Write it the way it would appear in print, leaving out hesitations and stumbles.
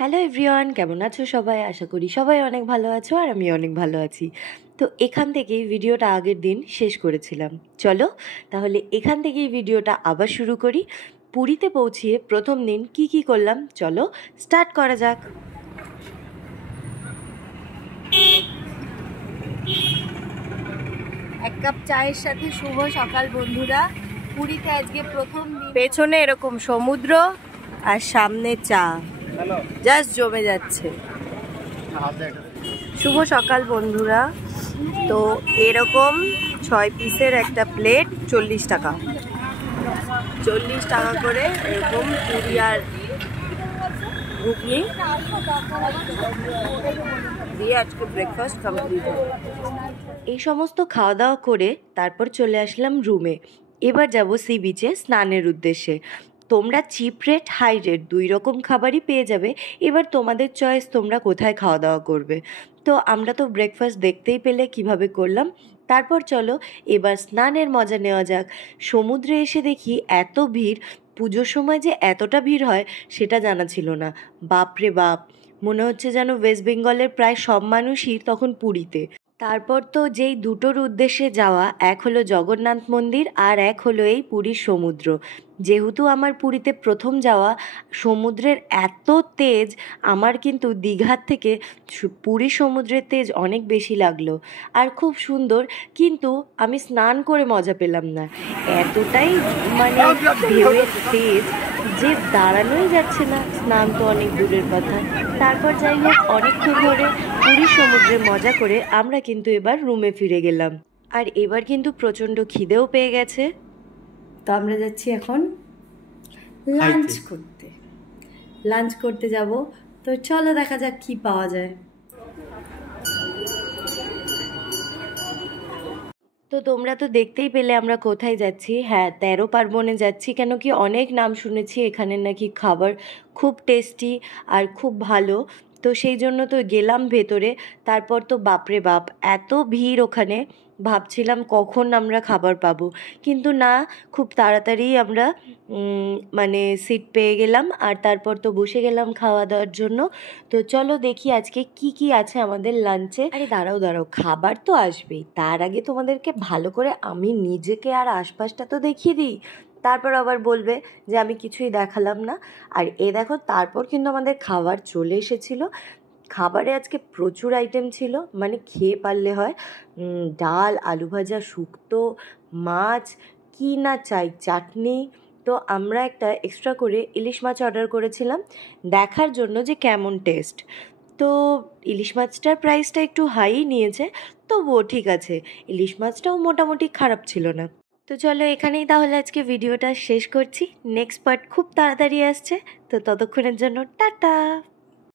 Hello everyone, কেমন আছো সবাই? আশা করি সবাই অনেক ভালো আছো আর আমি অনেক ভালো আছি। তো এখান থেকেই ভিডিওটা আগের দিন শেষ করেছিলাম। চলো তাহলে এখান থেকেই ভিডিওটা আবার শুরু করি। পুরীতে পৌঁছিয়ে প্রথম দিন কি করলাম চলো স্টার্ট করা যাক। এক কাপ চায়ের সাথে শুভ সকাল বন্ধুরা। পুরীতে আজকে প্রথম দিন। পেছনে এরকম সমুদ্র আর সামনে চা, জাস্ট জমে যাচ্ছে। শুভ সকাল বন্ধুরা। তো এরকম 6 পিসের একটা প্লেট 40 টাকা, 40 টাকা করে এরকম পুরি আর ঘুগনি দিয়ে আজকে ব্রেকফাস্ট কমপ্লিট হবে। এই সমস্ত খাওয়া দাওয়া করে তারপর চলে আসলাম রুমে। এবার যাব সি বিচে স্নানের উদ্দেশ্যে। তোমরা চিপ রেট হাই রেট 2 রকম খাবারই পেয়ে যাবে। এবার তোমাদের চয়েস, তোমরা কোথায় খাওয়া দাওয়া করবে। তো আমরা তো ব্রেকফাস্ট দেখতেই পেলে কিভাবে করলাম। তারপর চলো এবার স্নানের মজা নেওয়া যাক। সমুদ্রে এসে দেখি এত ভিড়, পুজোর সময় যে এতটা ভিড় হয় সেটা জানা ছিল না। বাপরে বাপ, মনে হচ্ছে যেন ওয়েস্ট বেঙ্গলের প্রায় সব মানুষই তখন পুরীতে। তারপর তো যেই দুটোর উদ্দেশ্যে যাওয়া, এক হলো জগন্নাথ মন্দির আর এক হলো এই পুরীর সমুদ্র। যেহেতু আমার পুরীতে প্রথম যাওয়া, সমুদ্রের এত তেজ আমার কিন্তু দীঘার থেকে পুরীর সমুদ্রের তেজ অনেক বেশি লাগলো আর খুব সুন্দর। কিন্তু আমি স্নান করে মজা পেলাম না, এতটাই মানে ঢেউয়ের তেজ যে দাঁড়ানোই যাচ্ছে না, স্নান তো অনেক দূরের কথা। তারপর যাই হোক, অনেকক্ষণ ধরে পুরীর সমুদ্রে মজা করে আমরা কিন্তু এবার রুমে ফিরে গেলাম। আর এবার কিন্তু প্রচণ্ড খিদেও পেয়ে গেছে। তো আমরা যাচ্ছি এখন লাঞ্চ করতে যাব। তো চলো দেখা যাক কি পাওয়া যায়। তো তোমরা তো দেখতেই পেলে আমরা কোথায় যাচ্ছি। হ্যাঁ, 13 পার্বণে যাচ্ছি, কেন কি অনেক নাম শুনেছি এখানে নাকি খাবার খুব টেস্টি আর খুব ভালো। তো সেই জন্য তো গেলাম ভেতরে। তারপর তো বাপরে বাপ, এত ভিড় ওখানে, ভাবছিলাম কখন আমরা খাবার পাবো, কিন্তু না, খুব তাড়াতাড়ি আমরা মানে সিট পেয়ে গেলাম আর তারপর তো বসে গেলাম খাওয়া দাওয়ার জন্য। তো চলো দেখি আজকে কি আছে আমাদের লাঞ্চে। আরে দাঁড়াও, খাবার তো আসবেই, তার আগে তোমাদেরকে ভালো করে আমি নিজেকে আর আশপাশটা তো দেখিয়ে দিই। তারপর আবার বলবে যে আমি কিছুই দেখালাম না। আর দেখো, তারপর কিন্তু আমাদের খাবার চলে এসেছিলো। খাবারে আজকে প্রচুর আইটেম ছিল, মানে খেয়ে পারলে হয়। ডাল, আলু ভাজা, শুক্তো, মাছ, কি না চাই, চাটনি। তো আমরা একটা এক্সট্রা করে ইলিশ মাছ অর্ডার করেছিলাম দেখার জন্য যে কেমন টেস্ট। তো ইলিশ মাছটার প্রাইসটা একটু হাই নিয়েছে, তবুও ঠিক আছে, ইলিশ মাছটাও মোটামুটি খারাপ ছিল না। তো চলো এখানেই তাহলে আজকে ভিডিওটা শেষ করছি। নেক্সট পার্ট খুব তাড়াতাড়ি আসছে, তো ততক্ষণের জন্য টাটা।